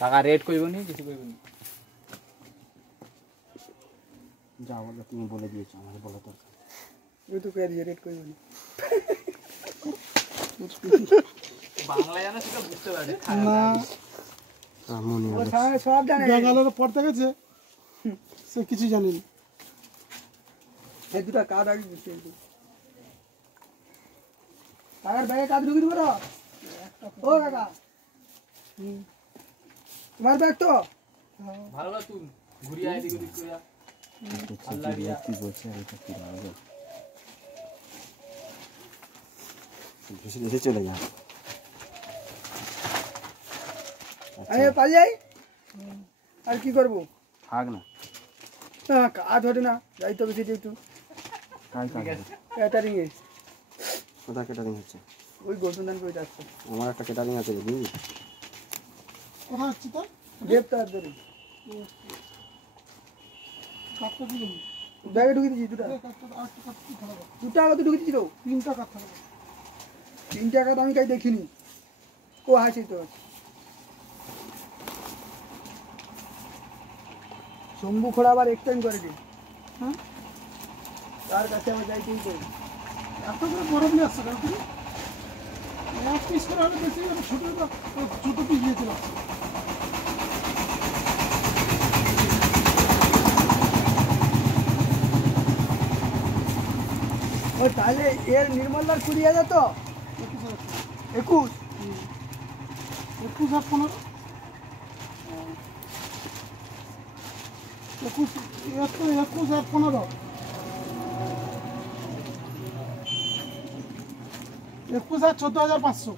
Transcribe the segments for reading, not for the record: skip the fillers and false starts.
কাকা রেট কইবনি কিছু কইবনি যাও বলো তুমি বলে দিয়েছো আমাকে বলা দরকার তুই তো কই দিয়ে রেট কইবনি বাংলা জানা সেটা বুঝতে পারে না মনে ও সব জানে ব্যাঙ্গালোরে পড়তে গেছে সে কিছু জানে না এই দুটো কার্ড আগে দিছি কাকার ব্যাগে কার্ড ঢুকিয়ে দিবো ও কাকা তোমার ব্যাগ তো ভালো না তুই ঘুরিয়ে আয় দিকে দিকে আল্লাহ রিয়া কি বলছে এটা কি হবে বেশি বেশি চলে যা আমি পালিয়ে যাই আর কি করবো থাক না না কাজ হটে না যাই তো বেশি একটু কাজ কাজ ক্যাটারিং এ কোথা কেটারিং হচ্ছে ওই গোসলদান করে যাচ্ছে আমার একটা কেটারিং আছে বুঝলি কোথায় হচ্ছে তো গ্রেপ্তার ধরে কাটটা দিলাম ব্যাগে ঢুকিয়ে দিচ্ছি দুটা কাটটা আর কাটটা কি খারাপ দুটা আগে তো ঢুকিয়ে দিচ্ছি তো 3টা কাটটা 3 টাকা তো আমি কাই দেখিনি ও হাসি তো শম্ভু খোড়া আবার এক্সটেন্ড করে দিন হ্যাঁ তার কাছে আবার যাইতেই করি এত করে বড় নিয়ে আসছে কেন তুমি এক পিস করে আমি বেশি ছোট পিস দিয়েছিলাম ও তাহলে এর নির্মলদার 20,000 তো 21 21 আর 15 21 আর 15 21 আর 14,500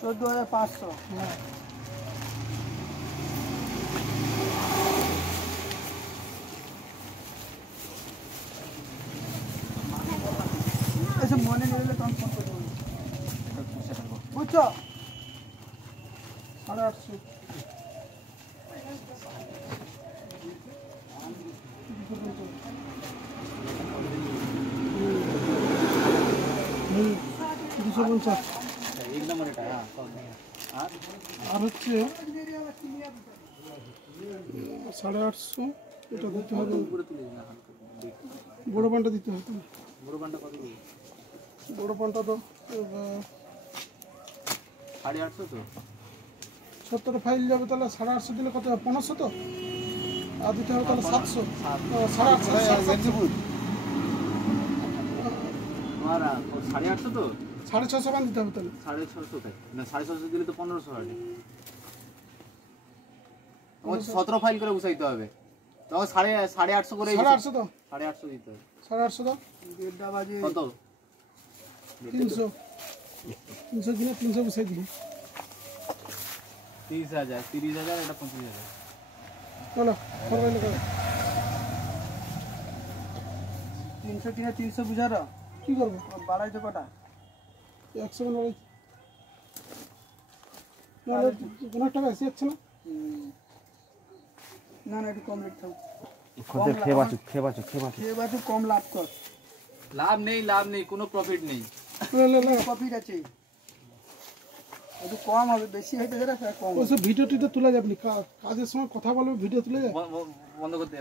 14,500 হ্যাঁ এসব মনে নিলে তখন ফোন করে দেবো বুঝছো 850 250 এক নম্বর এটা আর হচ্ছে 850 এটা দিতে হবে উপরে তুলে না হালকা বড় পানটা দিতে হবে বড় বান্ডা কত দিই বড় পানটা তো 850 তো 70 ফাইল যাবে তাহলে 850 দিলে কত হবে 500 তো আর দিতে হবে তাহলে 700 850 তোমার 850 তো 650 মান দিতে হবে তাহলে 650 তাই না 650 দিলে তো 1500 হয় তোমার 17 ফাইল করে বসাইতে হবে তখন 850 করে 850 তো 850 দিতে হবে 850 তো 1:30 বাজে কত 300 দিনে 300 বসাই দিই 30,000 30,000 এটা 25,000 চলো করবে না 300 কিনা 300 বুঝারো কি করবো বাড়াইছো কটা 100 মান বাড়াই নাহলে কোনো টাকা এসে যাচ্ছে না না না একটু কম রেট থাক খোদে খেয়ে বাঁচো বাজু কম লাভ কর লাভ নেই কোনো প্রফিট নেই প্রফিট আছে একটু কম হবে বেশি হইতে গেলে কম ওইসব ভিডিও টিডিও তোলা যাবে না কাজের সময় কথা বলবে ভিডিও তুলে যায় বন্ধ করতে